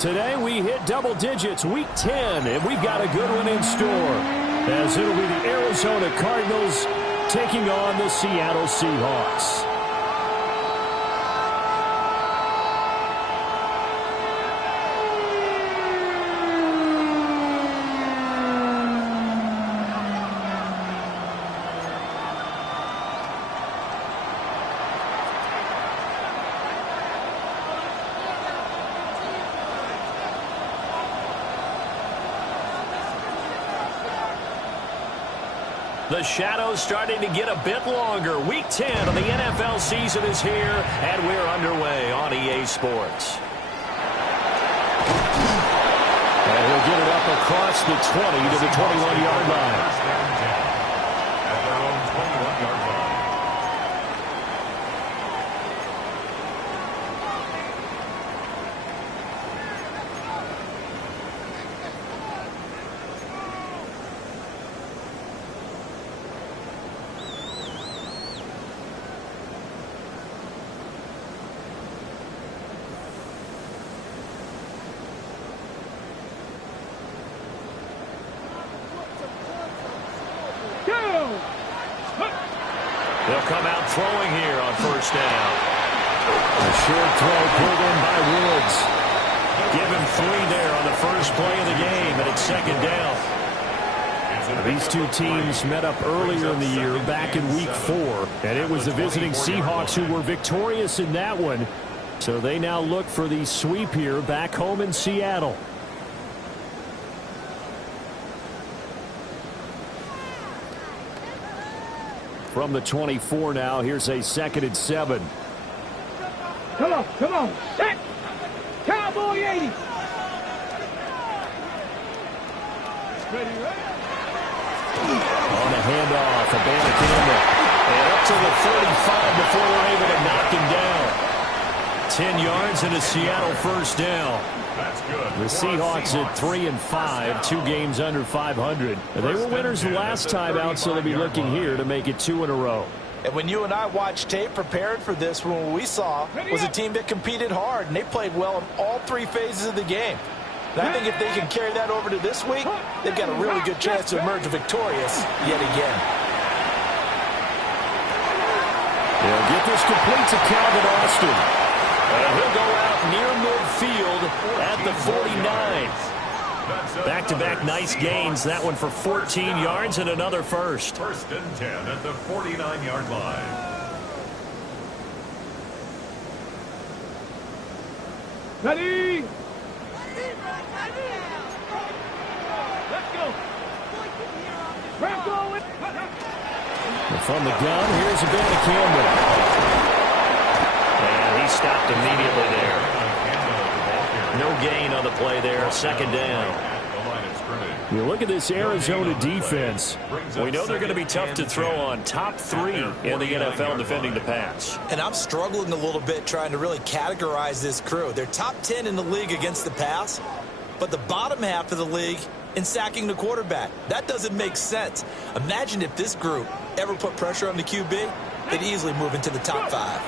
Today we hit double digits, week 10, and we've got a good one in store, as it'll be the Arizona Cardinals taking on the Seattle Seahawks. The shadow's starting to get a bit longer. Week 10 of the NFL season is here, and we're underway on EA Sports. And he'll get it up across the 20 to the 21-yard line. At their own 21-yard line. They'll come out throwing here on first down. A short throw pulled in by Woods. Give him 3 there on the first play of the game, and it's second down. These two teams met up earlier in the year, back in week 4, and it was the visiting Seahawks who were victorious in that one. So they now look for the sweep here back home in Seattle. From the 24 now, here's a 2nd and 7. Come on, come on. Set. Cowboy 80. Ready, ready. On a handoff, Abanikanda. And up to the 35 before they're able to knock him down. 10 yards and a Seattle first down. That's good. The Seahawks at 3-5, 2 games under 500. They were winners the last time out, so they'll be looking here to make it 2 in a row. And when you and I watched tape prepared for this, what we saw was a team that competed hard, and they played well in all 3 phases of the game. And I think if they can carry that over to this week, they've got a really good chance to emerge victorious yet again. They'll get this complete to Calvin Austin. And he'll go out near midfield at the 49. Back-to-back nice gains. That one for 14 yards and another first. First and 10 at the 49-yard line. Ready. Let's go. We're going. From the gun, here's Abanikanda. And he stopped immediately there. No gain on the play there. Second down. You look at this Arizona defense. We know they're going to be tough to throw on. Top 3 in the NFL defending the pass. And I'm struggling a little bit trying to really categorize this crew. They're top 10 in the league against the pass, but the bottom half of the league in sacking the quarterback. That doesn't make sense. Imagine if this group ever put pressure on the QB, they'd easily move into the top 5.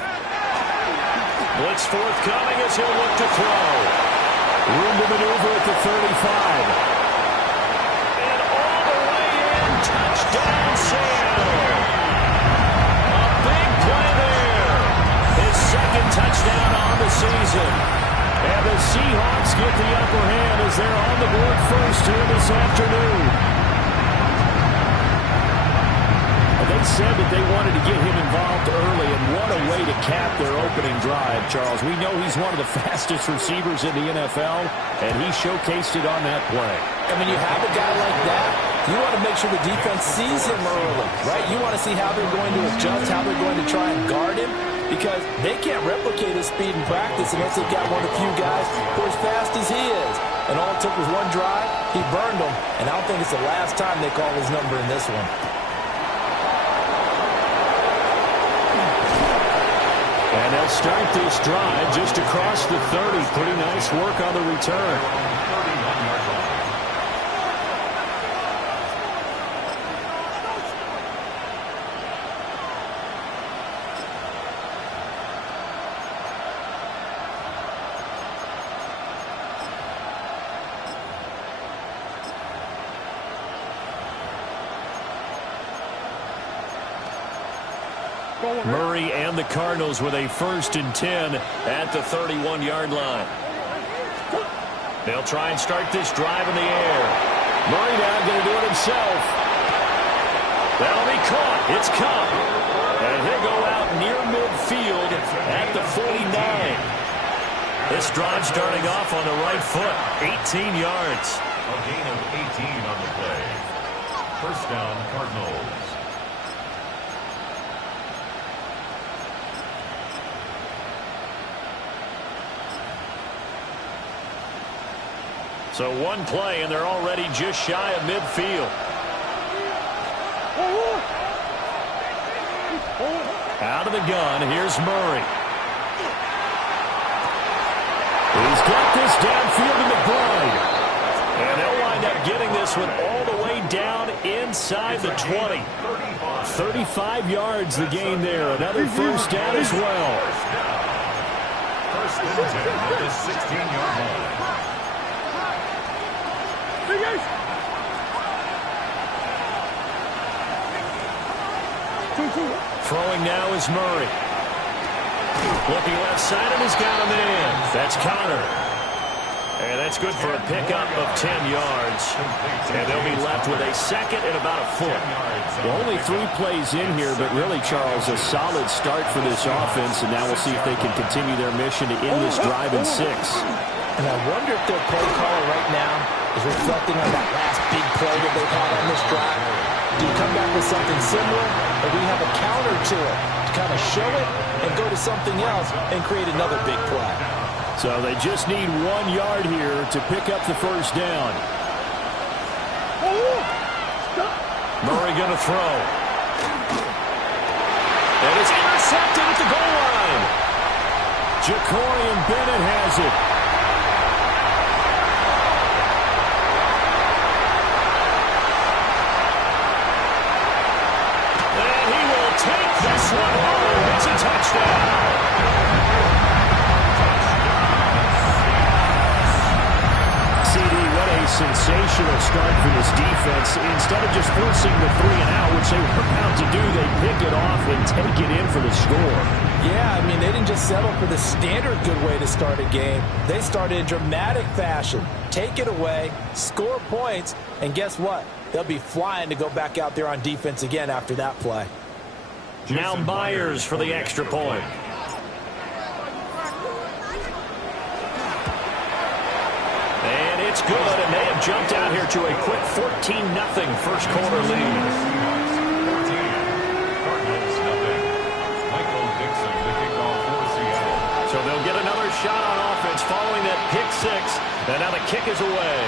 Blitz forthcoming as he'll look to throw. Room to maneuver at the 35. And all the way in. Touchdown, Seattle. A big play there. His 2nd touchdown on the season. And the Seahawks get the upper hand as they're on the board first here this afternoon. They said that they wanted to get him involved early, and what a way to cap their opening drive, Charles. We know he's one of the fastest receivers in the NFL, and he showcased it on that play. And when you have a guy like that, you want to make sure the defense sees him early, right? You want to see how they're going to adjust, how they're going to try and guard him, because they can't replicate his speed in practice unless they've got one of the few guys who are as fast as he is. And all it took was one drive, he burned them, and I don't think it's the last time they call his number in this one. And they'll start this drive just across the 30. Pretty nice work on the return. Murray and the Cardinals with a 1st and 10 at the 31-yard line. They'll try and start this drive in the air. Murray now going to do it himself. That'll be caught. It's Kupp. And he'll go out near midfield at the 49. This drive starting off on the right foot. 18 yards. A gain of 18 on the play. 1st down, Cardinals. So one play, and they're already just shy of midfield. Out of the gun, here's Murray. He's got this downfield to McBride. And they'll wind up getting this one all the way down inside the 20. 35 yards the gain there. Another 1st down as well. 1st and 10 at the 16-yard line. Throwing now is Murray. Looking left side, and he's got a man. That's Conner. And that's good for a pickup of 10 yards. And they'll be left with a 2nd and about a foot. Well, only 3 plays in here, but really, Charles, a solid start for this offense. And now we'll see if they can continue their mission to end this drive in 6. And I wonder if their play caller right now is reflecting on that last big play that they've had on this drive. Do you come back with something similar, or do you have a counter to it to kind of show it and go to something else and create another big play? So they just need 1 yard here to pick up the 1st down. Murray going to throw. And it's intercepted at the goal line. Jacorian Bennett has it. This one home. It's a touchdown. CD, what a sensational start for this defense. Instead of just forcing the 3 and out, which they were about to do, they pick it off and take it in for the score. Yeah, I mean, they didn't just settle for the standard good way to start a game. They started in dramatic fashion. Take it away, score points, and guess what? They'll be flying to go back out there on defense again after that play. Now Myers for the extra point. And it's good, and they have jumped out here to a quick 14-0 first quarter lead. 14. Cardinals nothing. Michael Dixon, the kickoff for Seattle. So they'll get another shot on offense following that pick 6, and now the kick is away.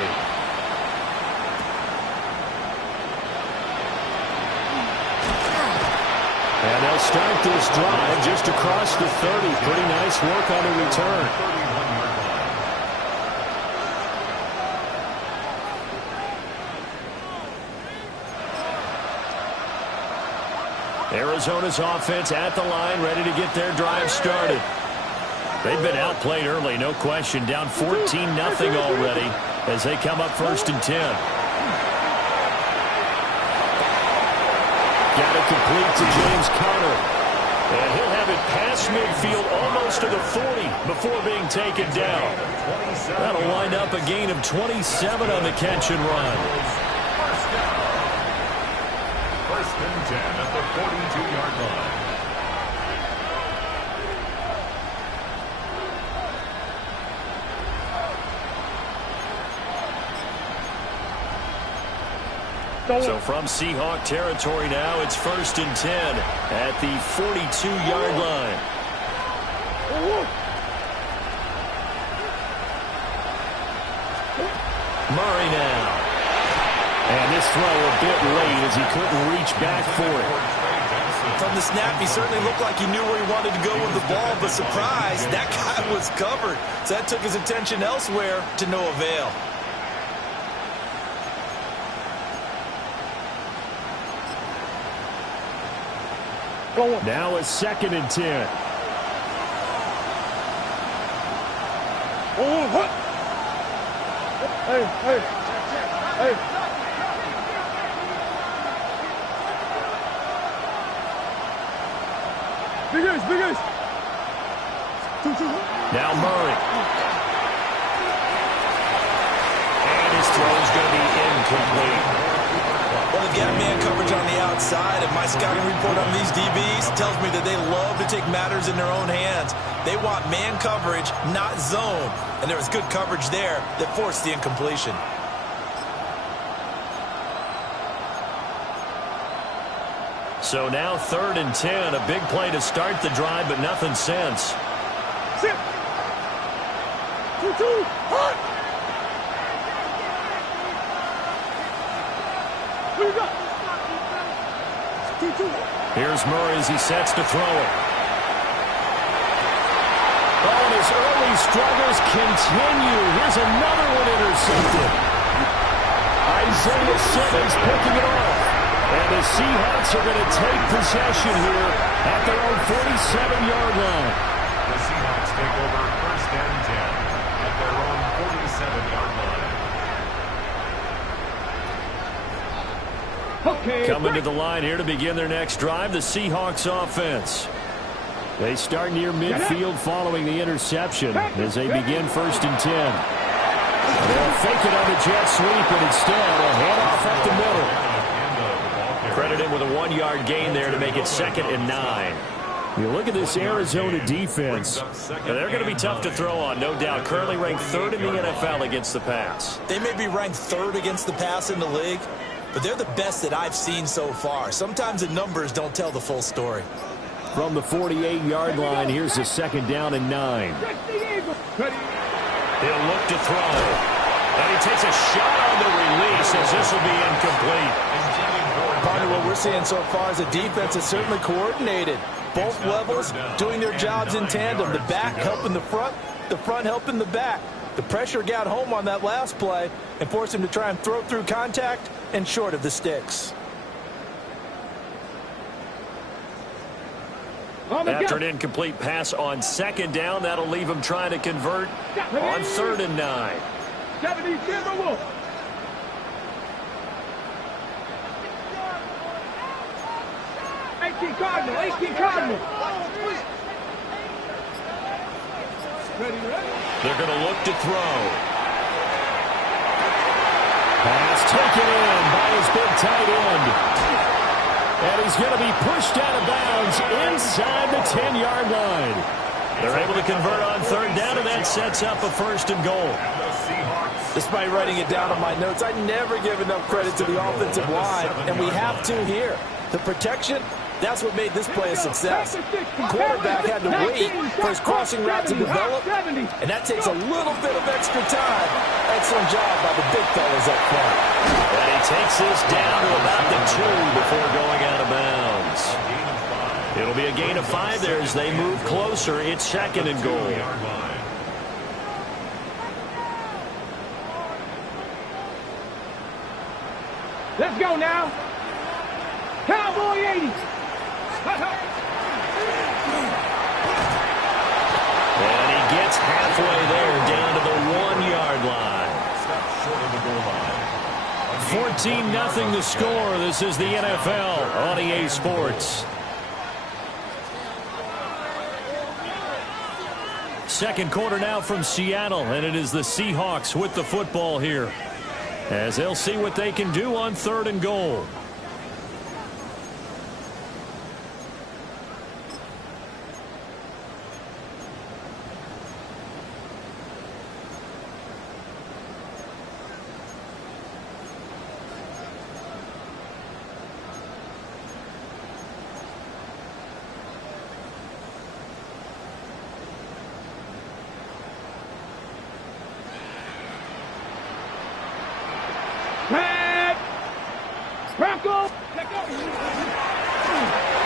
And they'll start this drive just across the 30. Pretty nice work on the return. 31-yard line. Arizona's offense at the line, ready to get their drive started. They've been outplayed early, no question. Down 14-0 already as they come up 1st and 10. Got it complete to James Conner. And he'll have it past midfield almost to the 40 before being taken down. That'll wind up a gain of 27 on the catch and run. 1st and 10 at the 42-yard line. So from Seahawk territory now, it's 1st and 10 at the 42-yard line. Murray now. And this throw a bit late as he couldn't reach back for it. From the snap, he certainly looked like he knew where he wanted to go with the ball, but surprise, that guy was covered. So that took his attention elsewhere to no avail. Now it's 2nd and 10. Hey. Now Murray. And his throw is going to be incomplete. Well, they've got man coverage on the outside, and my scouting report on these DBs tells me that they love to take matters in their own hands. They want man coverage, not zone. And there was good coverage there that forced the incompletion. So now 3rd and 10. A big play to start the drive, but nothing since. Sit. 2-2. Hot. Where you go? 2-2. Here's Murray as he sets to throw it. Oh, and his early struggles continue. Here's another one intercepted. Isaiah Simmons picking it off. And the Seahawks are going to take possession here at their own 47-yard line. The Seahawks take over 1st and 10 at their own 47-yard line. Okay. Coming to the line here to begin their next drive, the Seahawks offense. They start near midfield following the interception as they begin 1st and 10. They'll fake it on the jet sweep, and instead a handoff up the middle. Credited with a 1-yard gain there to make it 2nd and 9. You look at this Arizona defense. They're going to be tough to throw on, no doubt. Currently ranked 3rd in the NFL against the pass. They may be ranked 3rd against the pass in the league, but they're the best that I've seen so far. Sometimes the numbers don't tell the full story. From the 48-yard line, here's a 2nd down and 9. He'll look to throw. And he takes a shot on the release as this will be incomplete. Partner, what we're seeing so far is the defense is certainly coordinated. Both levels doing their jobs in tandem. The back helping the front helping the back. The pressure got home on that last play and forced him to try and throw through contact and short of the sticks. After an incomplete pass on 2nd down, that'll leave him trying to convert on 3rd and 9. 70 Timberwolves. 18 Cardinal. They're going to look to throw. Pass taken in by his big tight end. And he's going to be pushed out of bounds inside the 10-yard line. They're able to convert on 3rd down, and that sets up a 1st and goal. Despite writing it down on my notes, I never give enough credit to the offensive line, and we have to here. The protection, that's what made this play a success. Quarterback had to wait for his crossing route to develop, and that takes a little bit of extra time. Excellent job by the big fellas up front. And he takes this down to about the 2 before going out of bounds. It'll be a gain of 5 there as they move closer. It's 2nd and goal. Let's go now. Cowboy 80. And he gets halfway there down to the 1-yard line. Stop short of the goal line. 14-0 the score. This is the NFL on EA Sports. Second quarter now from Seattle, and it is the Seahawks with the football here, as they'll see what they can do on 3rd and goal.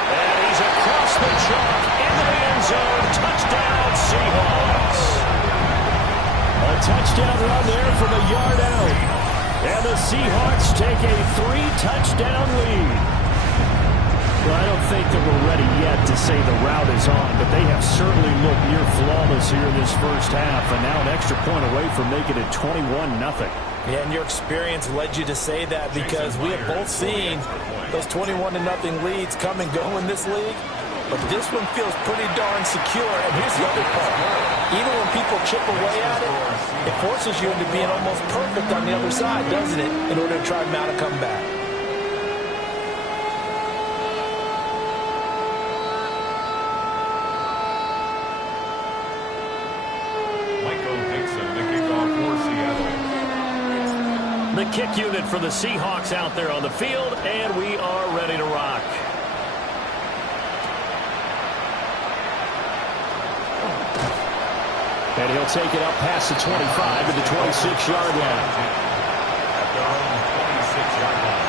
And he's across the chalk into the end zone. Touchdown, Seahawks. A touchdown run there from a yard out. And the Seahawks take a 3-touchdown lead. Well, I don't think that we're ready yet to say the route is on, but they have certainly looked near flawless here in this first half, and now an extra point away from making it 21-0. Yeah, and your experience led you to say that, because we have both seen those 21-0 leads come and go in this league. but this one feels pretty darn secure. And here's the other part. Even when people chip away at it, it forces you into being almost perfect on the other side, doesn't it, in order to try and mount a comeback. The kick unit for the Seahawks out there on the field, and we are ready to rock. And he'll take it up past the 25 to the 26-yard line. At their own 26-yard line.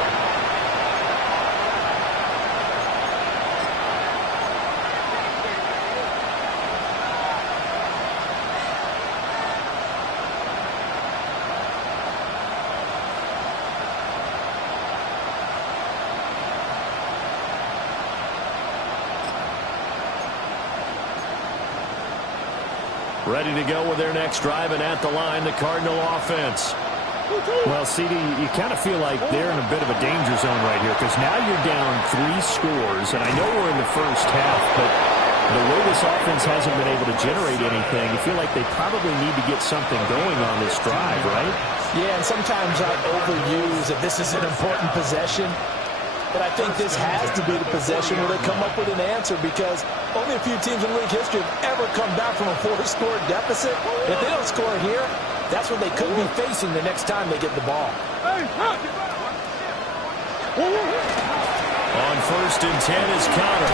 Ready to go with their next drive, and at the line, the Cardinal offense. Well, CD, you kind of feel like they're in a bit of a danger zone right here because now you're down 3 scores, and I know we're in the first half, but the way this offense hasn't been able to generate anything, you feel like they probably need to get something going on this drive, right? Yeah, and sometimes I overuse that this is an important possession. But I think this has to be the possession where they come up with an answer because only a few teams in league history have ever come back from a 4-score deficit. If they don't score here, that's what they could be facing the next time they get the ball. On 1st and 10 is Conner.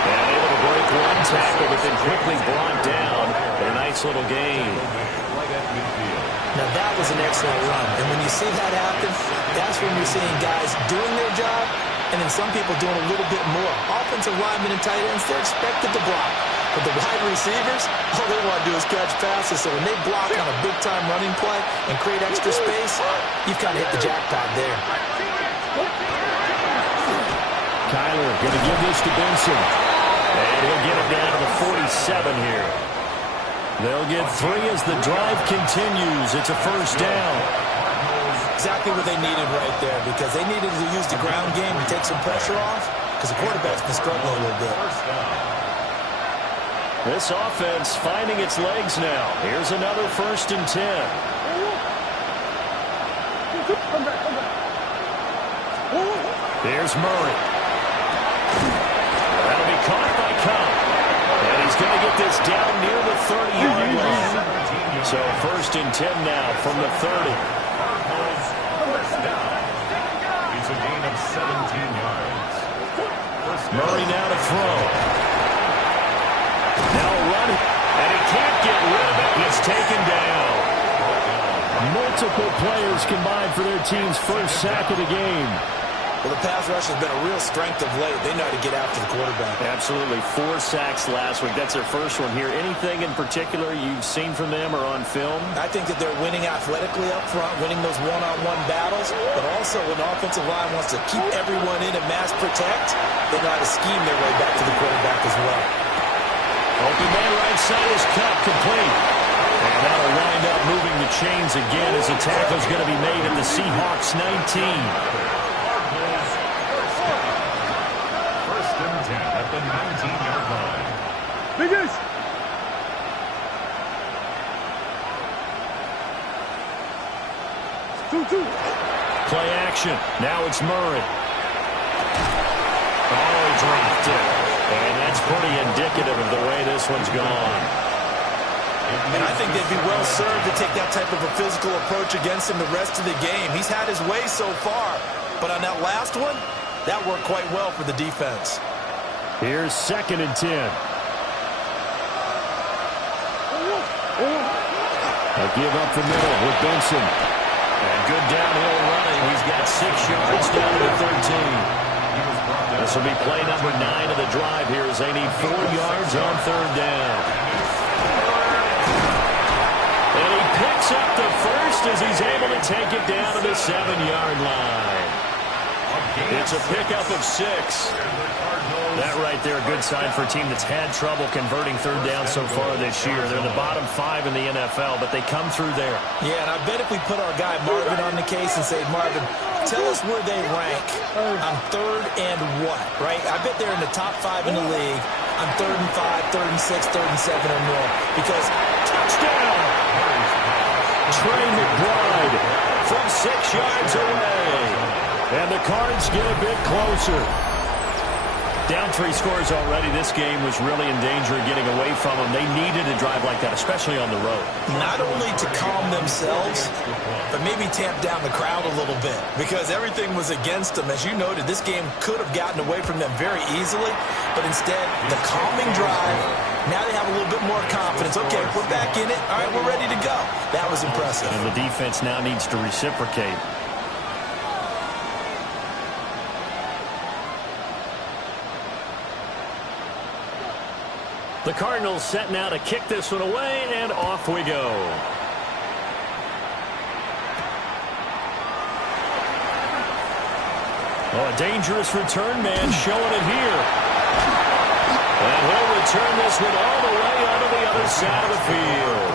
And able to break one tackle, but then quickly brought down in a nice little gain. Now, that was an excellent run. And when you see that happen, that's when you're seeing guys doing their job and then some people doing a little bit more. Offensive linemen and tight ends, they're expected to block. But the wide receivers, all they want to do is catch passes. So when they block on a big-time running play and create extra space, you've kind of hit the jackpot there. Kyler going to give this to Benson. And he'll get it down to the 47 here. They'll get 3 as the drive continues. It's a first down. Exactly what they needed right there because they needed to use the ground game to take some pressure off because the quarterback's been struggling a little bit. This offense finding its legs now. Here's another 1st and 10. Here's Murray. That'll be caught by Cobb. And he's going to get this down near the 30-yard line. So 1st and 10 now from the 30. It's a gain of 17 yards. Murray now to throw. Now running. And he can't get rid of it. He's taken down. Multiple players combined for their team's first sack of the game. Well, the pass rush has been a real strength of late. They know how to get after the quarterback. Absolutely. 4 sacks last week. That's their first one here. Anything in particular you've seen from them or on film? I think that they're winning athletically up front, winning those one-on-one battles, but also when the offensive line wants to keep everyone in and mass protect, they know how to scheme their way back to the quarterback as well. Open man right side is cut complete. And that'll wind up moving the chains again as the tackle's going to be made at the Seahawks 19. At the 19-yard line. Biggest. Play action. Now it's Murray. Oh, he dropped it. And that's pretty indicative of the way this one's gone. And I think they'd be well served to take that type of a physical approach against him the rest of the game. He's had his way so far, but on that last one, that worked quite well for the defense. Here's 2nd and 10. A give up the middle with Benson. And good downhill running. He's got 6 yards down to 13. This will be play number 9 of the drive here as they need 4 yards on 3rd down. And he picks up the first as he's able to take it down to the 7-yard line. It's a pickup of 6. That right there, a good sign for a team that's had trouble converting third down so far this year. They're in the bottom 5 in the NFL, but they come through there. Yeah, and I bet if we put our guy Marvin on the case and say, Marvin, tell us where they rank on third and what, right? I bet they're in the top 5 in the league on 3rd and 5, 3rd and 6, 3rd and 7 or more. Because Touchdown! Trey McBride from 6 yards away. And the Cards get a bit closer. Down 3 scores already. This game was really in danger of getting away from them. They needed a drive like that, especially on the road. not only to calm themselves, but maybe tamp down the crowd a little bit because everything was against them. As you noted, this game could have gotten away from them very easily, but instead, the calming drive, now they have a little bit more confidence. Okay, we're back in it. All right, we're ready to go. That was impressive. And the defense now needs to reciprocate. The Cardinals set now to kick this one away, and off we go. Oh, a dangerous return man showing it here. And he'll return this one all the way onto the other side of the field.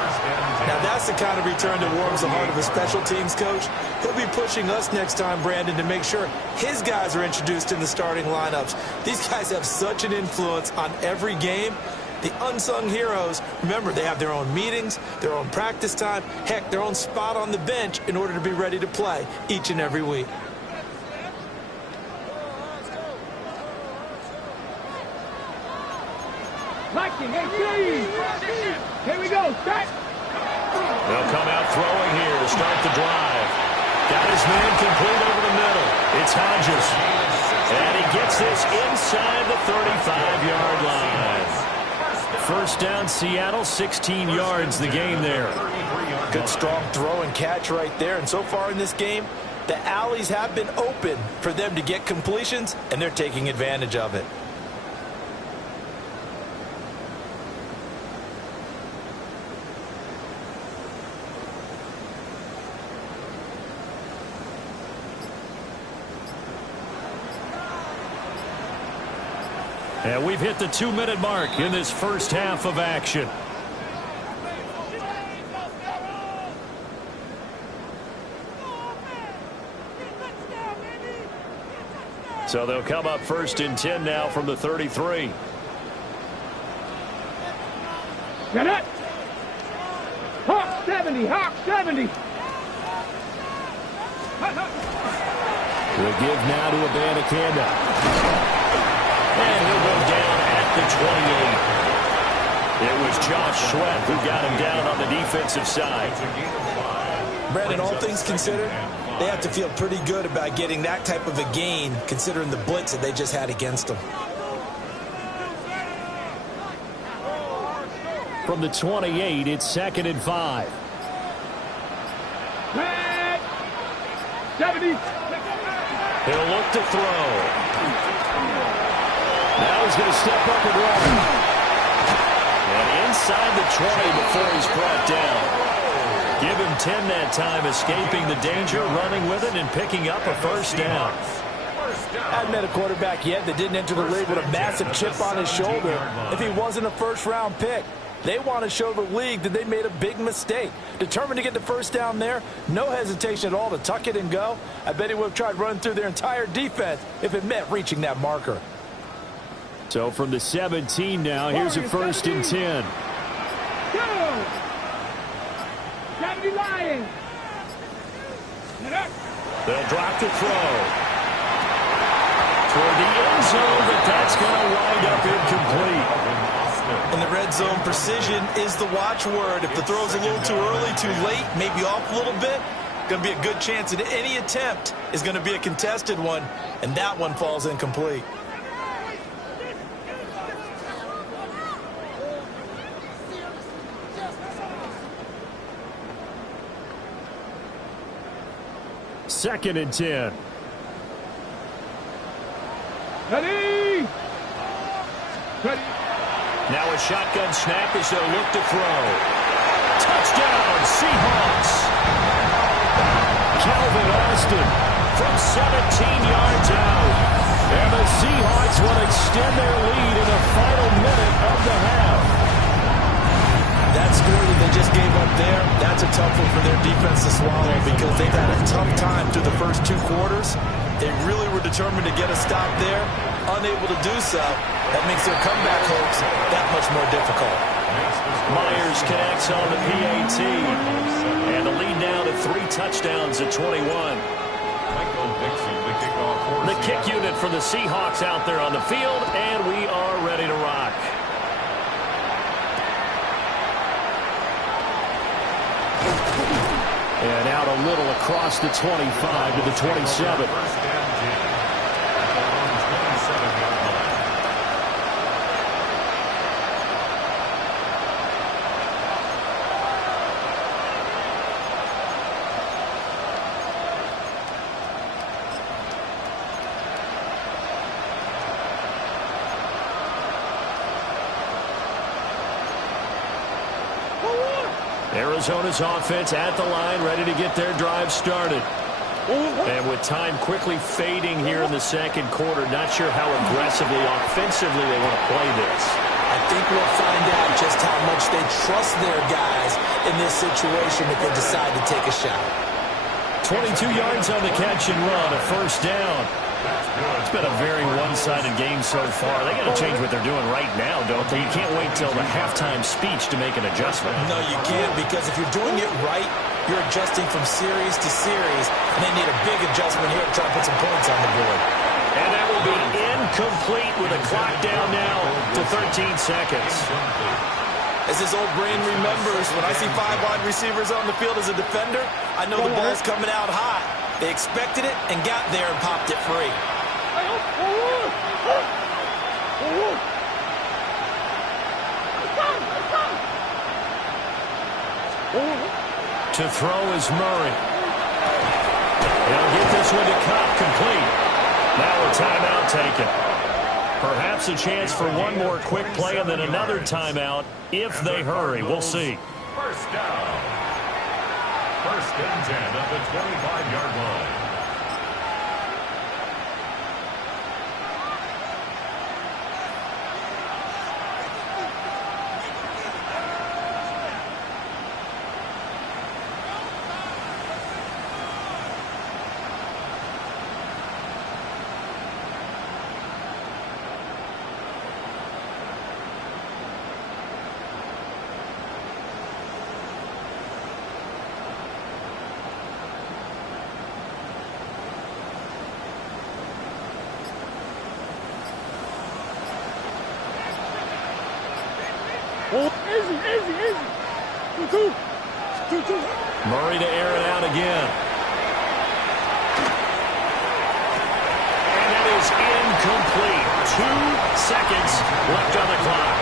Now, that's the kind of return that warms the heart of a special teams coach. He'll be pushing us next time, Brandon, to make sure his guys are introduced in the starting lineups. These guys have such an influence on every game. The unsung heroes, remember, they have their own meetings, their own practice time, heck, their own spot on the bench in order to be ready to play each and every week. Liking, here we go, start. They'll come out throwing here to start the drive. Got his man complete over the middle. It's Hodges. And he gets this inside the 35-yard line. First down, Seattle, 16 yards the game there. Good strong throw and catch right there. And so far in this game, the alleys have been open for them to get completions, and they're taking advantage of it. And we've hit the 2-minute mark in this first half of action. So they'll come up first and 10 now from the 33. Get it. Hawk 70, Hawk 70. We'll give now to Abanikanda. And he'll go down at the 28. It was Josh Sweat who got him down on the defensive side. Brandon, all things considered, they have to feel pretty good about getting that type of a gain considering the blitz that they just had against them. From the 28, it's 2nd and 5. 70. He'll look to throw. Now he's going to step up and run. And inside the 20 before he's brought down. Give him 10 that time, escaping the danger, running with it, and picking up a first down. I haven't met a quarterback yet that didn't enter the league with a massive chip on his shoulder if he wasn't a first-round pick. They want to show the league that they made a big mistake. Determined to get the first down there, no hesitation at all to tuck it and go. I bet he would have tried running through their entire defense if it meant reaching that marker. So from the 17 now, here's a 1st and 10. Go. 70 Lions. They'll drop the throw. Toward the end zone, but that's going to wind up incomplete. In the red zone, precision is the watchword. If the throw's a little too early, too late, maybe off a little bit, going to be a good chance that any attempt is going to be a contested one, and that one falls incomplete. Second and 10. Ready. Ready. Now a shotgun snap as they'll look to throw. Touchdown, Seahawks. Calvin Austin from 17 yards out. And the Seahawks will extend their lead in the final minute of the half. That score that they just gave up there, that's a tough one for their defense to swallow because they've had a tough time through the first 2 quarters. They really were determined to get a stop there. Unable to do so, that makes their comeback hopes that much more difficult. Myers connects on the PAT. And the lead now to 3 touchdowns at 21. Michael Dixon, the kickoff for The kick Seattle. unit for the Seahawks out there on the field, and we are ready to rock. And out a little across the 25 to the 27. First and 10. Mahomes 27-yard line. Arizona's offense at the line, ready to get their drive started. And with time quickly fading here in the second quarter, not sure how aggressively, offensively they want to play this. I think we'll find out just how much they trust their guys in this situation if they decide to take a shot. 22 yards on the catch and run, a first down. It's been a very one-sided game so far. They got to change what they're doing right now, don't they? You can't wait till the halftime speech to make an adjustment. No, you can't, because if you're doing it right, you're adjusting from series to series, and they need a big adjustment here to try to put some points on the board. And that will be incomplete with a clock down now to 13 seconds. As his old brain remembers, when I see 5 wide receivers on the field as a defender, I know the ball's coming out hot. They expected it and got there and popped it free. To throw is Murray. He'll get this one to Cobb, complete. Now a timeout taken. Perhaps a chance for one more quick play and then another timeout if they hurry. We'll see. First down. First and 10 at the 25-yard line. Murray to air it out again. And that is incomplete. 2 seconds left on the clock.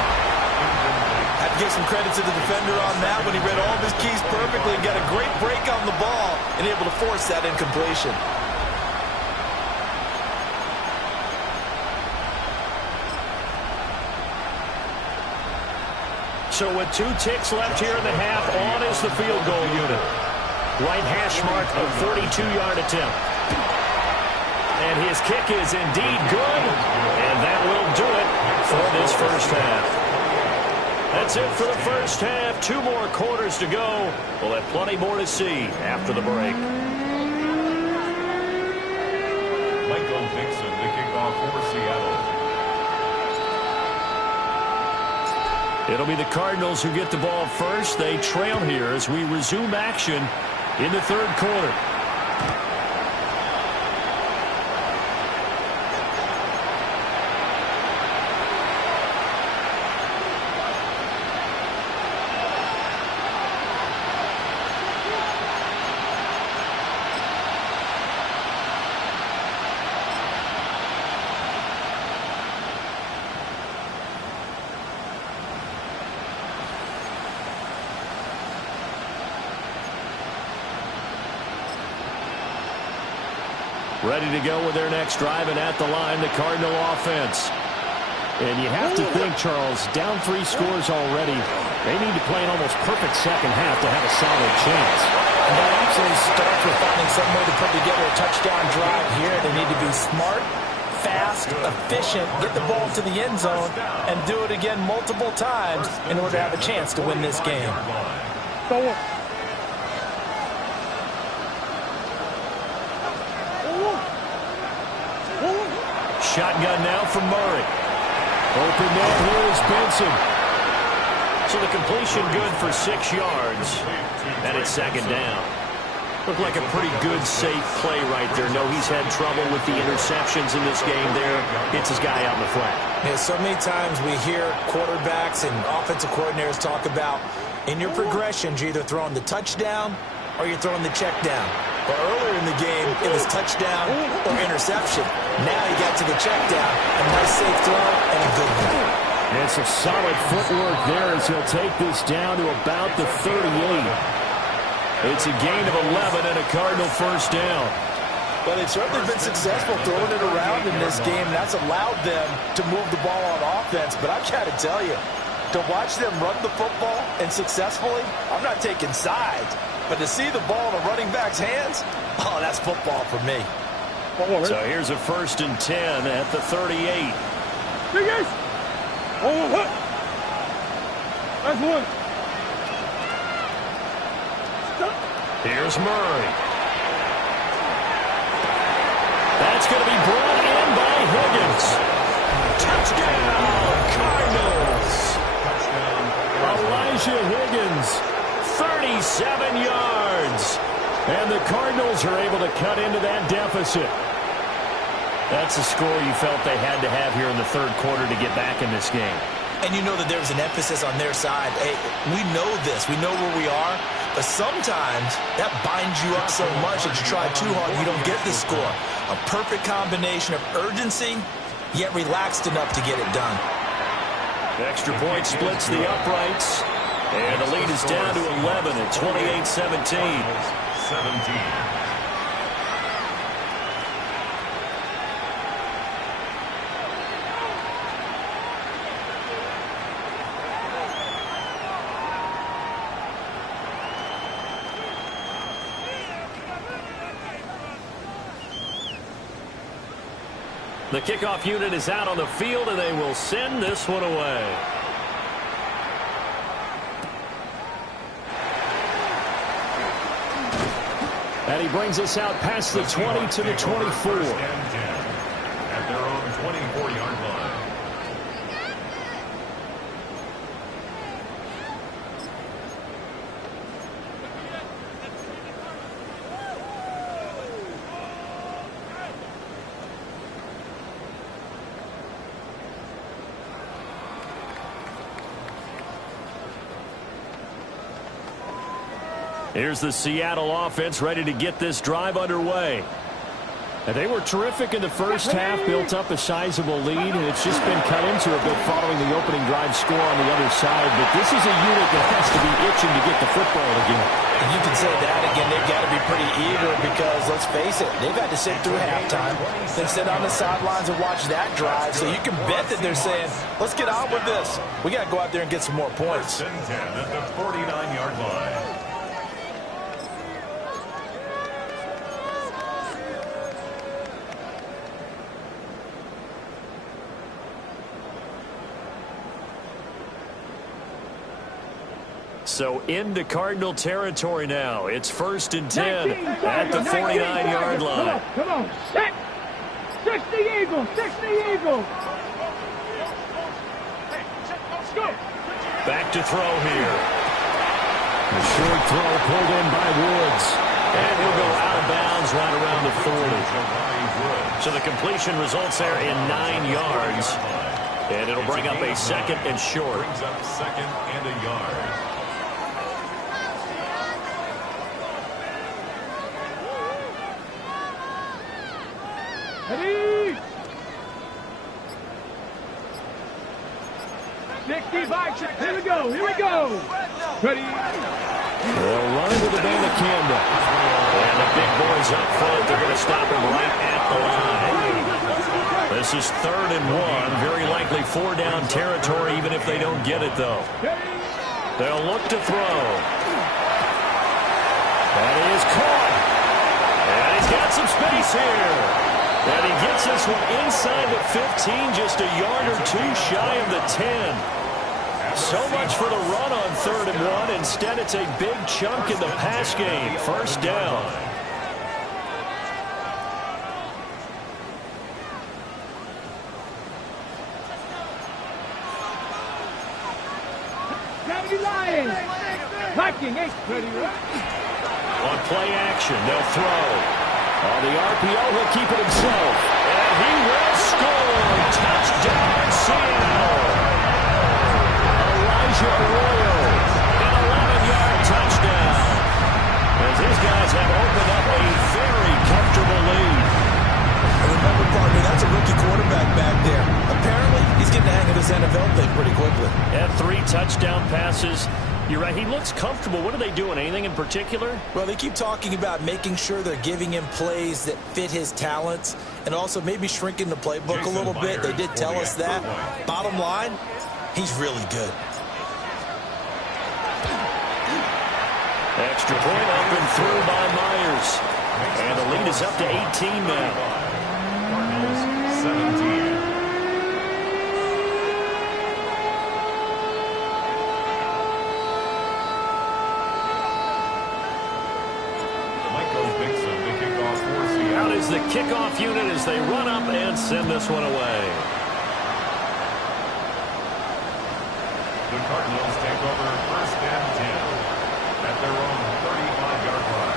Have to give some credit to the defender on that when he read all of his keys perfectly and got a great break on the ball and able to force that incompletion. So with 2 ticks left here in the half, on is the field goal unit. Right hash mark, a 42-yard attempt. And his kick is indeed good, and that will do it for this first half. That's it for the first half. 2 more quarters to go. We'll have plenty more to see after the break. Michael Dixon, the kickoff for Seattle. It'll be the Cardinals who get the ball first. They trail here as we resume action in the third quarter. Ready to go with their next drive, and at the line, the Cardinal offense. And you have to think, Charles, down 3 scores already. They need to play an almost perfect second half to have a solid chance. And that offenses starts with finding some way to put together a touchdown drive here. They need to be smart, fast, efficient, get the ball to the end zone, and do it again multiple times in order to have a chance to win this game. Shotgun now from Murray. Open man here is Benson. So the completion good for 6 yards. And it's second down. Looked like a pretty good, safe play right there. No, he's had trouble with the interceptions in this game there. Hits his guy out in the flat. Yeah, so many times we hear quarterbacks and offensive coordinators talk about in your progressions, you're either throwing the touchdown or you're throwing the check down. But earlier in the game, it was touchdown or interception. Now he got to the check down, a nice safe throw, and a good one. And some solid footwork there as he'll take this down to about the 38. It's a gain of 11 and a Cardinal first down. But they've certainly been successful throwing it around in this game. That's allowed them to move the ball on offense. But I've got to tell you, to watch them run the football and successfully, I'm not taking sides. But to see the ball in a running back's hands, oh, that's football for me. So here's a 1st and 10 at the 38. That's one. Here's Murray. That's going to be brought in by Higgins. Touchdown, Cardinals. Elijah Higgins, 37 yards. And the Cardinals are able to cut into that deficit. That's a score you felt they had to have here in the third quarter to get back in this game. And you know that there's an emphasis on their side. Hey, we know this. We know where we are. But sometimes that binds you up so much that you try too hard and you don't get the score. A perfect combination of urgency, yet relaxed enough to get it done. Extra point splits the uprights. And the lead is down to 11 at 28-17. 17. The kickoff unit is out on the field, and they will send this one away. And he brings us out past the 20 to the 24. At their own 24-yard line. Here's the Seattle offense ready to get this drive underway. And they were terrific in the first half, built up a sizable lead, and it's just been cut into a bit following the opening drive score on the other side. But this is a unit that has to be itching to get the football again. And you can say that again. They've got to be pretty eager because, let's face it, they've had to sit through halftime, then sit on the sidelines and watch that drive. So you can bet that they're saying, let's get on with this. We got to go out there and get some more points. 10 at the 49-yard line. So into Cardinal territory now. It's 1st and 10 at the 49-yard line. Come on. Set. 60 Eagles. 60 Eagles. Go. Back to throw here. A short throw pulled in by Woods. And he'll go out of bounds right around the 40. So the completion results there in 9 yards. And it'll bring up a 2nd and short. Brings up 2nd and a yard. Ready? 65. Here we go. Here we go. Ready? They'll run to the band of Campbell. And the big boys up front, they're going to stop him right at the line. This is 3rd and 1. Very likely 4-down territory, even if they don't get it, though. They'll look to throw. That is caught. he's here. And he gets this one inside the 15, just a yard or two shy of the 10. So much for the run on 3rd and 1. Instead, it's a big chunk in the pass game. First down. On play action, they'll throw. On the RPO, he'll keep it himself. And he will score. Touchdown, Seattle. Elijah Arroyo, an 11-yard touchdown. As these guys have opened up a very comfortable lead. And remember, partner, that's a rookie quarterback back there. Apparently, he's getting the hang of this NFL thing pretty quickly. And 3 touchdown passes. You're right, he looks comfortable. What are they doing? Anything in particular? Well, they keep talking about making sure they're giving him plays that fit his talents and also maybe shrinking the playbook a little bit. They did tell us that. Bottom line, he's really good. Extra point up and through by Myers. And the lead is up to 18 now. Cardinals 17. Out is the kickoff unit as they run up and send this one away. The Cardinals take over 1st and 10 at their own 35-yard line.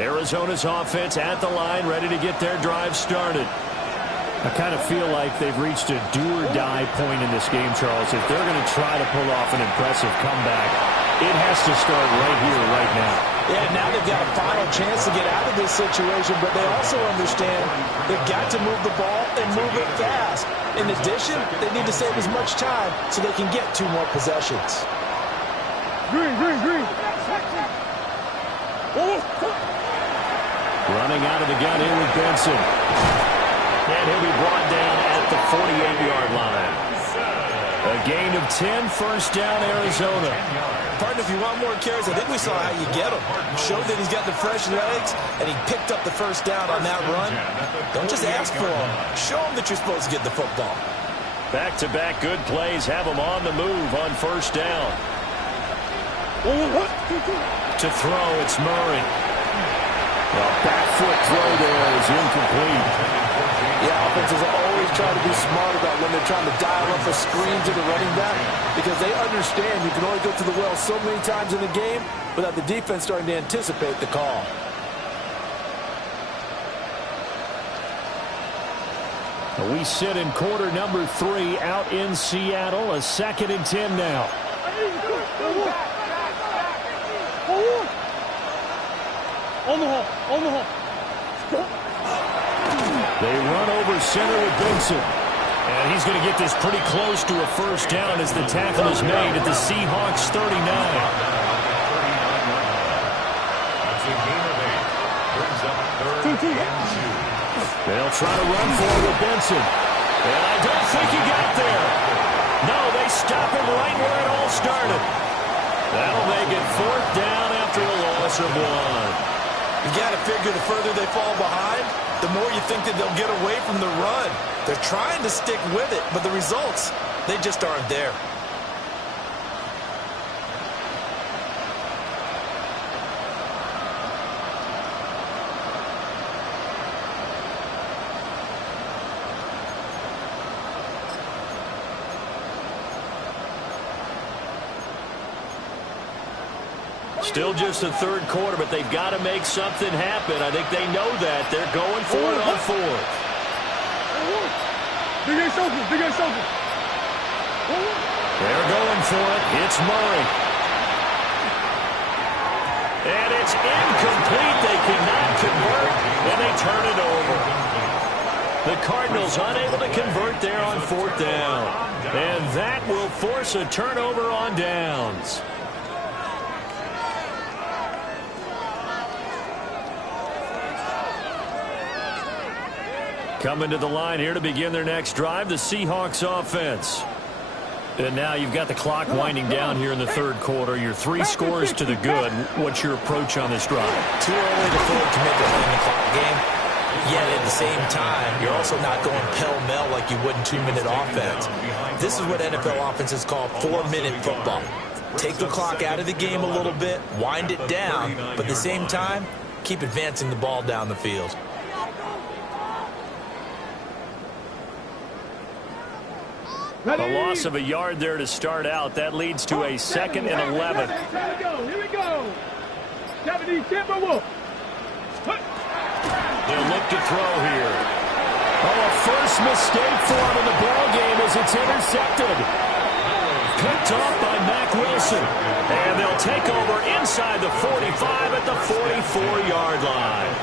Arizona's offense at the line, ready to get their drive started. I kind of feel like they've reached a do-or-die point in this game, Charles. If they're going to try to pull off an impressive comeback, it has to start right here, right now. Yeah, now they've got a final chance to get out of this situation, but they also understand they've got to move the ball and move it fast. In addition, they need to save as much time so they can get 2 more possessions. Green. Running out of the gun here with Benson. And he'll be brought down at the 48-yard line. A gain of 10, first down, Arizona. Partner, if you want more carries, I think we saw how you get him. Showed that he's got the fresh legs, and he picked up the first down on that run. Don't just ask for him. Show him that you're supposed to get the football. Back-to-back good plays have him on the move on first down. To throw, it's Murray. Well, back foot throw there is incomplete. Yeah, offenses always try to be smart about when they're trying to dial up a screen to the running back because they understand you can only go to the well so many times in the game without the defense starting to anticipate the call. We sit in quarter number 3 out in Seattle. A 2nd and 10 now. On the hole. They run over center with Benson. And he's going to get this pretty close to a first down as the tackle is made at the Seahawks 39. That's a gain of 8. Brings up 3rd and 2. They'll try to run for it with Benson. And I don't think he got there. No, they stop him right where it all started. That'll make it 4th down after a loss of 1. You got to figure the further they fall behind, the more you think that they'll get away from the run. They're trying to stick with it, but the results, they just aren't there. Still just the 3rd quarter, but they've got to make something happen. I think they know that. They're going for it on 4th. They're going for it. It's Murray. And it's incomplete. They cannot The Cardinals unable to convert there on 4th down. And that will force a turnover on downs. Coming to the line here to begin their next drive, the Seahawks offense. And now you've got the clock winding down here in the 3rd quarter. Your 3 scores to the good. What's your approach on this drive? Too early to fully commit to playing the clock game. Yet at the same time, you're also not going pell-mell like you would in 2-minute offense. This is what NFL offenses call 4-minute football. Take the clock out of the game a little bit, wind it down, but at the same time, keep advancing the ball down the field. A loss of a yard there to start out. That leads to a 2nd and 11. Here we go. 70 Timberwolves. They'll look to throw here. Oh, a first mistake for him in the ball game as it's intercepted. Picked off by Mack Wilson. And they'll take over inside the 45 at the 44-yard line.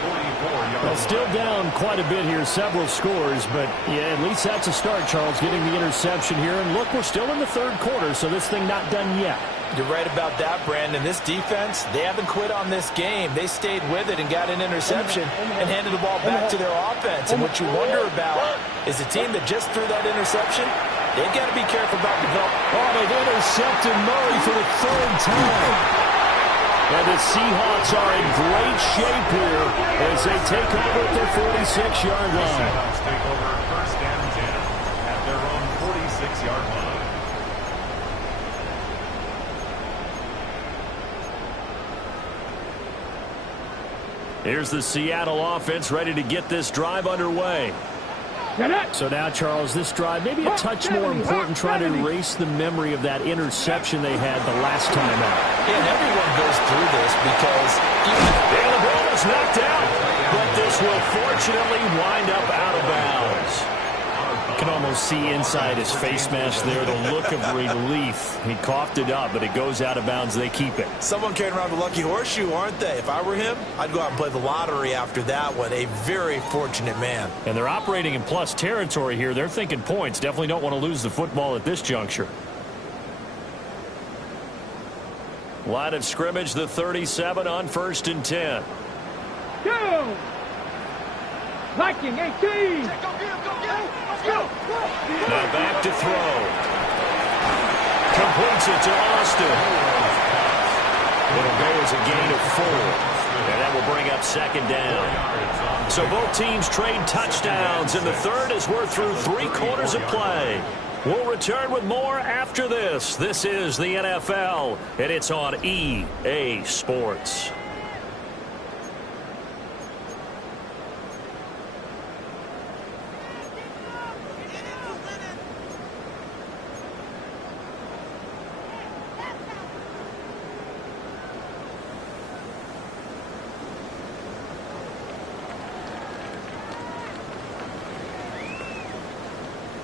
Well, still down quite a bit here, several scores, but yeah, at least that's a start, Charles, getting the interception here. And look, we're still in the 3rd quarter, so this thing not done yet. You're right about that, Brandon. This defense, they haven't quit on this game. They stayed with it and got an interception and handed the ball back to their offense. And what you wonder about is a team that just threw that interception, they've got to be careful about development. Oh, they've intercepted Murray for the 3rd time. And the Seahawks are in great shape here as they take over at their 46-yard line. The Seahawks take over 1st and 10 at their own 46-yard line. Here's the Seattle offense ready to get this drive underway. So now, Charles, this drive maybe a touch more important, trying to erase the memory of that interception they had the last time out. Yeah, and everyone goes through this because and the ball is knocked out, but this will fortunately wind up out of bounds. Can almost see inside his face mask there the look of relief. He coughed it up, but it goes out of bounds. They keep it. Someone carrying around the lucky horseshoe, aren't they? If I were him, I'd go out and play the lottery after that one. A very fortunate man. And they're operating in plus territory here. They're thinking points. Definitely don't want to lose the football at this juncture. Line of scrimmage, the 37 on 1st and 10. Go! Viking 18. Now back to throw. Completes it to Austin. It'll go as a gain of 4. And that will bring up 2nd down. So both teams trade touchdowns in the 3rd as we're through 3 quarters of play. We'll return with more after this. This is the NFL, and it's on EA Sports.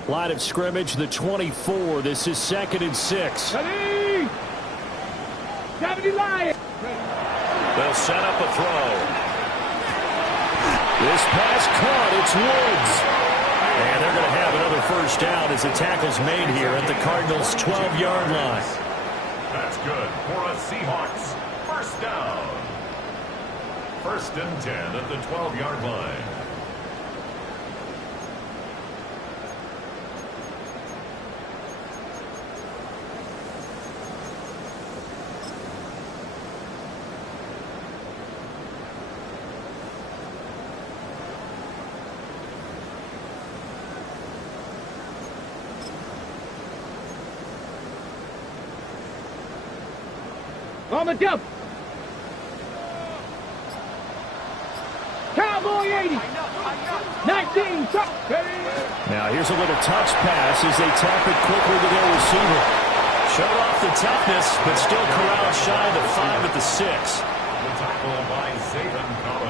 Line of scrimmage, the 24. This is 2nd and 6. 70 Lions. They'll set up a throw. This pass caught. It's Woods. And they're going to have another 1st down as the tackle's made here at the Cardinals' 12-yard line. That's good for a Seahawks 1st down. 1st and 10 at the 12-yard line. On the jump. Cowboy 80. 19. Now here's a little touch pass as they tap it quickly to their receiver. Showed off the toughness, but still corralled shy of the 5 at the 6.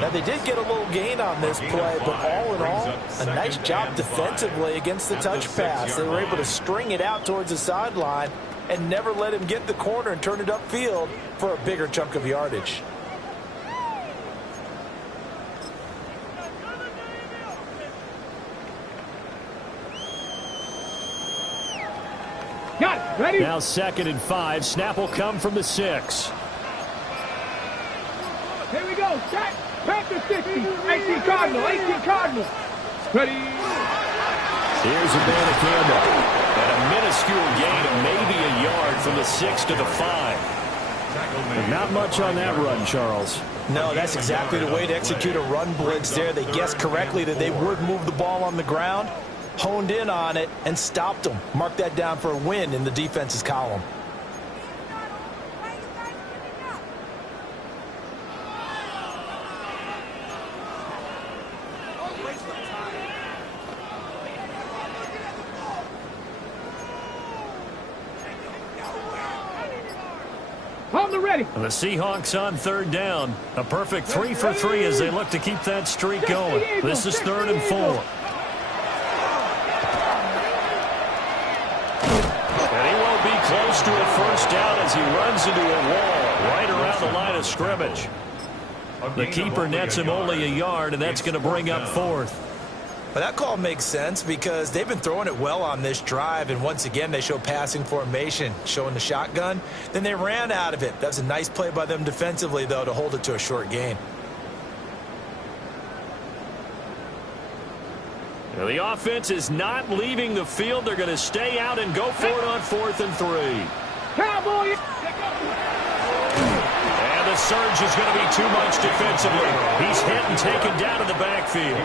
Now, they did get a little gain on this play, but all in all, a nice job defensively against the touch pass. They were able to string it out towards the sideline and never let him get the corner and turn it upfield for a bigger chunk of yardage. Ready? Now 2nd and 5. Snap will come from the 6. Here we go. Set. Panther 60. 18 Cardinal. 18 Cardinal. Ready. Here's Amanda Campbell. And a minuscule gain of maybe a yard from the 6 to the 5. Not much on that run, Charles. No, that's exactly the way to execute a run blitz there. They guessed correctly that they would move the ball on the ground, honed in on it, and stopped them. Mark that down for a win in the defense's column. On the ready. And the Seahawks on 3rd down. A perfect 3 for 3 as they look to keep that streak going. This is 3rd and 4. And he won't be close to a first down as he runs into a wall right around the line of scrimmage. The keeper nets him only a yard, and that's going to bring up 4th. But that call makes sense because they've been throwing it well on this drive, and once again they show passing formation, showing the shotgun. Then they ran out of it. That was a nice play by them defensively, though, to hold it to a short gain. Now, the offense is not leaving the field. They're going to stay out and go for it on 4th and 3. Cowboy. And the surge is going to be too much defensively. He's hit and taken down in the backfield.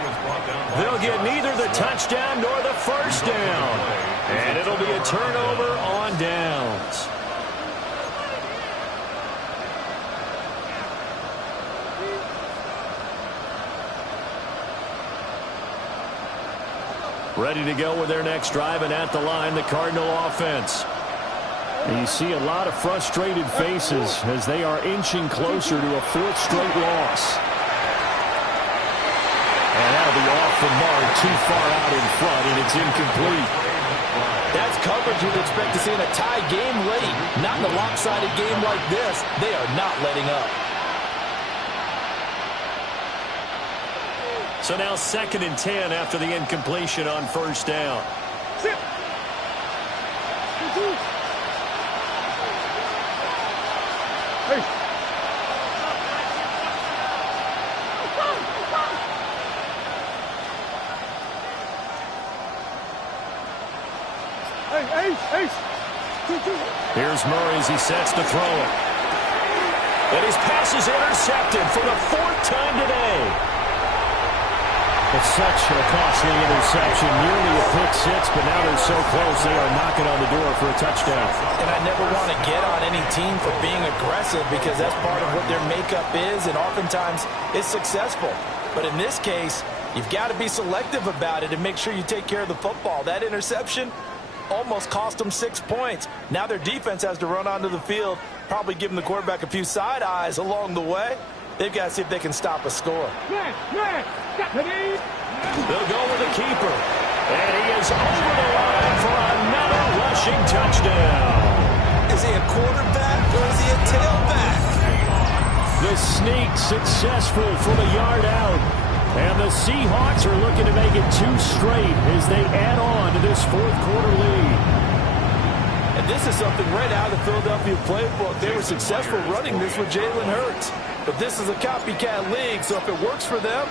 They'll get neither the touchdown nor the first down. And it'll be a turnover on downs. Ready to go with their next drive, and at the line, the Cardinal offense. And you see a lot of frustrated faces as they are inching closer to a 4th straight loss. And that'll be off the mark, too far out in front, and it's incomplete. That's coverage you'd expect to see in a tie game late. Not in a lopsided game like this. They are not letting up. So now 2nd and 10 after the incompletion on first down. Sit. Hey. Hey. Here's Murray as he sets to throw it. And his pass is intercepted for the 4th time today. It's such a costly interception, nearly a pick 6, but now they're so close they are knocking on the door for a touchdown. And I never want to get on any team for being aggressive because that's part of what their makeup is, and oftentimes it's successful. But in this case, you've got to be selective about it and make sure you take care of the football. That interception almost cost them 6 points. Now their defense has to run onto the field, probably giving the quarterback a few side eyes along the way. They've got to see if they can stop a score. They'll go with the keeper. And he is over the line for another rushing touchdown. Is he a quarterback or is he a tailback? The sneak successful from a yard out. And the Seahawks are looking to make it 2 straight as they add on to this 4th quarter lead. And this is something right out of the Philadelphia playbook. They were successful running this with Jalen Hurts. But this is a copycat league, so if it works for them,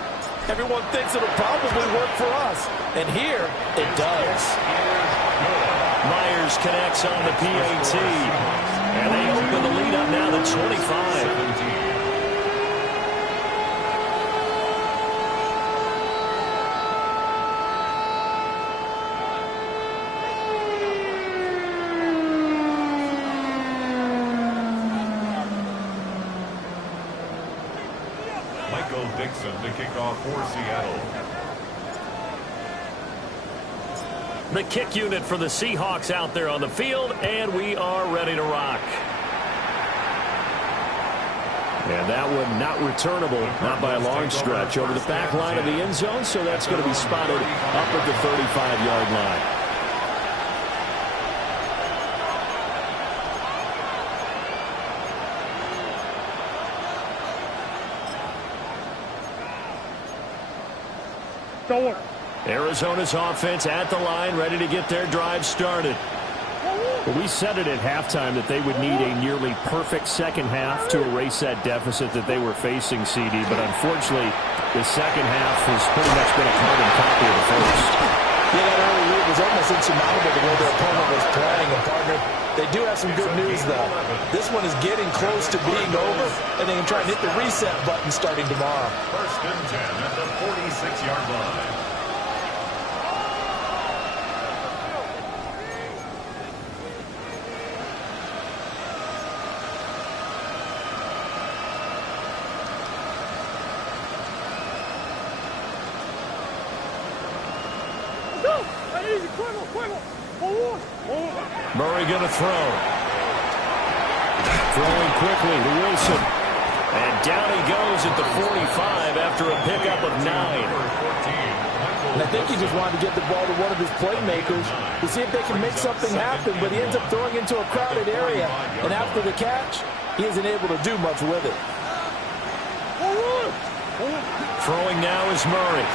everyone thinks it'll probably work for us. And here, it does. Myers connects on the PAT. And they open the lead up now to 25. Dixon to kick off for Seattle. The kick unit for the Seahawks out there on the field, and we are ready to rock. And that one not returnable, not by a long stretch, over the back line of the end zone, so that's going to be spotted up at the 35-yard line. Arizona's offense at the line, ready to get their drive started. Well, we said it at halftime that they would need a nearly perfect second half to erase that deficit that they were facing, CD. But unfortunately, the second half has pretty much been a carbon copy of the first. Yeah, that early lead was almost insurmountable the way their opponent was playing. And, partner, they do have some good news, though. This one is getting close to being over, and they can try and hit the reset button starting tomorrow. First and 10 at the 46-yard line. Murray going to throw. Throwing quickly to Wilson. And down he goes at the 45 after a pickup of 9. And I think he just wanted to get the ball to one of his playmakers to see if they can make something happen, but he ends up throwing into a crowded area. And after the catch, he isn't able to do much with it. Throwing now is Murray.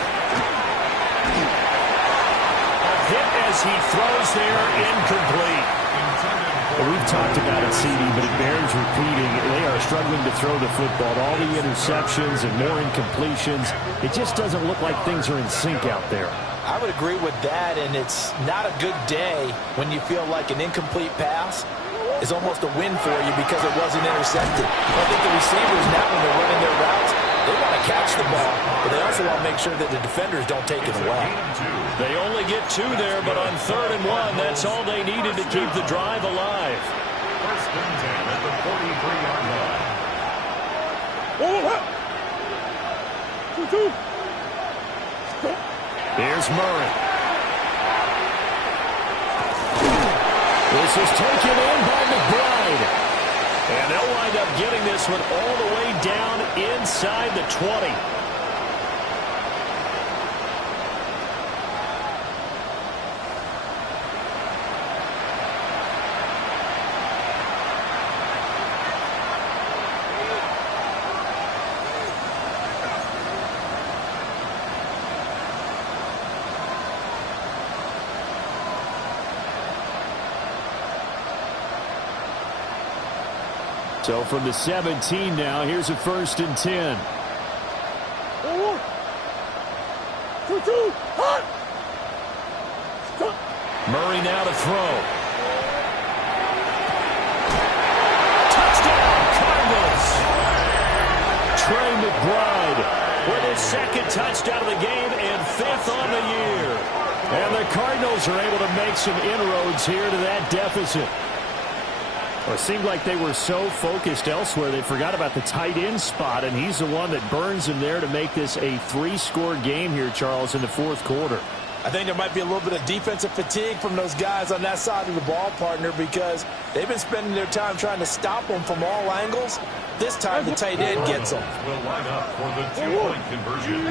Hit as he throws there, incomplete. Well, we've talked about it, CD, but it bears repeating. They are struggling to throw the football. All the interceptions and more incompletions. It just doesn't look like things are in sync out there. I would agree with that, and it's not a good day when you feel like an incomplete pass is almost a win for you because it wasn't intercepted. I think the receivers now, when they're running their routes, they want to catch the ball, but they also want to make sure that the defenders don't take it away. They only get 2 there, but on 3rd and 1, that's all they needed to keep the drive alive. First and 10 at the 43-yard line. Here's Murray. This is taken in by McBride. And they'll wind up getting this one all the way down inside the 20. So from the 17 now, here's a 1st and 10. Murray now to throw. Touchdown, Cardinals! Trey McBride with his 2nd touchdown of the game and 5th on the year. And the Cardinals are able to make some inroads here to that deficit. Well, it seemed like they were so focused elsewhere they forgot about the tight end spot, and he's the one that burns them there to make this a 3-score game here, Charles, in the 4th quarter. I think there might be a little bit of defensive fatigue from those guys on that side of the ball, partner, because they've been spending their time trying to stop them from all angles. This time the tight end gets them. Will line up for the 2-point conversion.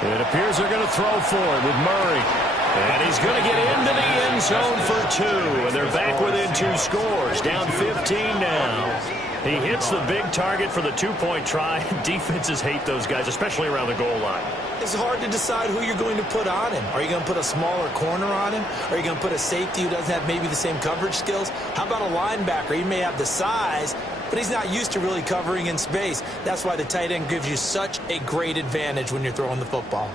It appears they're going to throw for it with Murray. And he's going to get into the end zone for 2. And they're back within 2 scores. Down 15 now. He hits the big target for the 2-point try. Defenses hate those guys, especially around the goal line. It's hard to decide who you're going to put on him. Are you going to put a smaller corner on him? Are you going to put a safety who doesn't have maybe the same coverage skills? How about a linebacker? He may have the size, but he's not used to really covering in space. That's why the tight end gives you such a great advantage when you're throwing the football.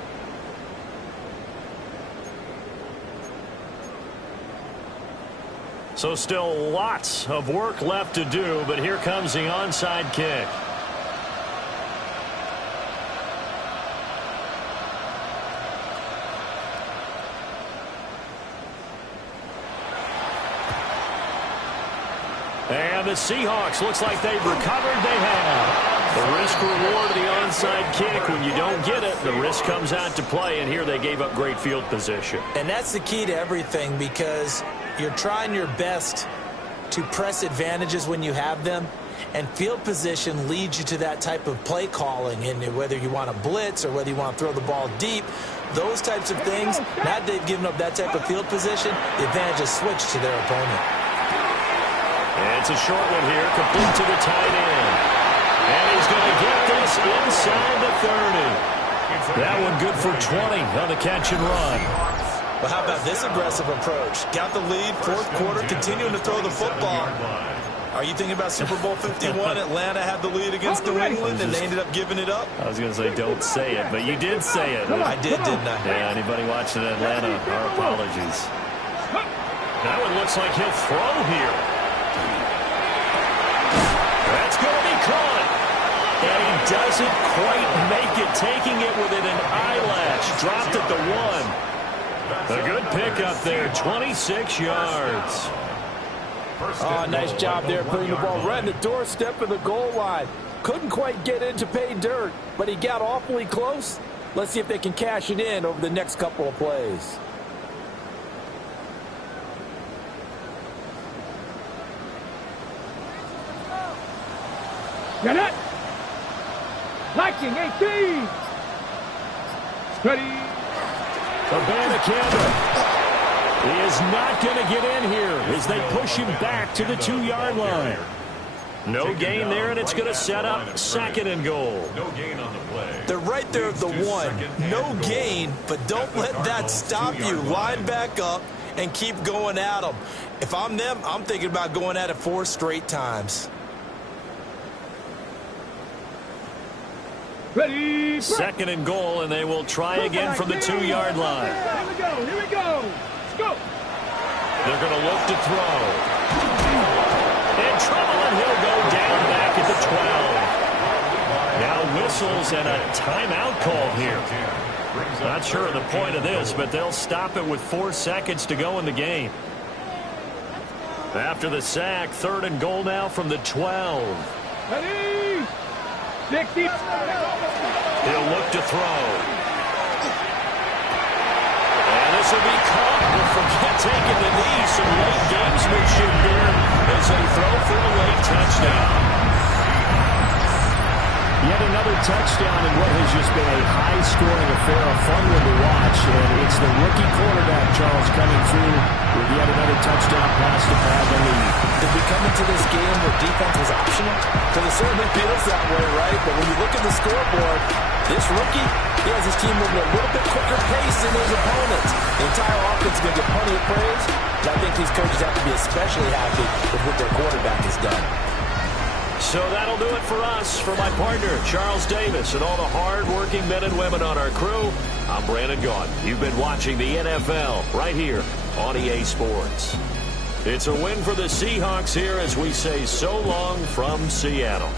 So still lots of work left to do, but here comes the onside kick. And the Seahawks, looks like they've recovered. They have. The risk-reward of the onside kick. When you don't get it, the risk comes out to play, and here they gave up great field position. And that's the key to everything, because you're trying your best to press advantages when you have them, and field position leads you to that type of play calling. And whether you want to blitz or whether you want to throw the ball deep, those types of things, now that they've given up that type of field position, the advantage is switched to their opponent. And it's a short one here, complete to the tight end. And he's going to get this inside the 30. That one good for 20 on the catch and run. Well, how about this aggressive approach? Got the lead, fourth quarter, continuing to throw the football. Are you thinking about Super Bowl 51? Atlanta had the lead against New England, and they ended up giving it up? I was going to say, don't say it, but you did say it. I did, didn't I? Yeah, anybody watching Atlanta, our apologies. Now it looks like he'll throw here. That's going to be caught. And he doesn't quite make it, taking it within an eyelash. Dropped at the 1. A good pickup there, 26 yards. Oh, nice job there putting the ball right in the doorstep of the goal line. Couldn't quite get in to pay dirt, but he got awfully close. Let's see if they can cash it in over the next couple of plays. Get it. Liking 18. Ready. Abanikanda. He is not going to get in here as they push him back to the 2-yard line. No gain there, and it's going to set up 2nd and goal. No gain on the play. They're right there at the 1. No gain, but don't let that stop you. Line back up and keep going at them. If I'm them, I'm thinking about going at it 4 straight times. Ready. 2nd and goal, and they will try again from the 2-yard line. Here we go. Here we go. Go. They're going to look to throw. In trouble, and he'll go down back at the 12. Now whistles and a timeout called here. Not sure of the point of this, but they'll stop it with 4 seconds to go in the game. After the sack, 3rd and goal now from the 12. Ready. 60. He'll look to throw. This will be caught. We'll forget taking the knee. Some late gamesmanship here as they throw for a late touchdown. Yet another touchdown in what has just been a high-scoring affair, a fun one to watch. And it's the rookie quarterback, Charles, coming through with yet another touchdown pass to pad the lead. Did we come into this game where defense was optional? Because it certainly feels that way, right? But when you look at the scoreboard, this rookie, he has his team moving at a little bit quicker pace than his opponents. The entire offense is going to get plenty of praise, and I think these coaches have to be especially happy with what their quarterback has done. So that'll do it for us. For my partner, Charles Davis, and all the hard-working men and women on our crew, I'm Brandon Gaudin. You've been watching the NFL right here on EA Sports. It's a win for the Seahawks here as we say so long from Seattle.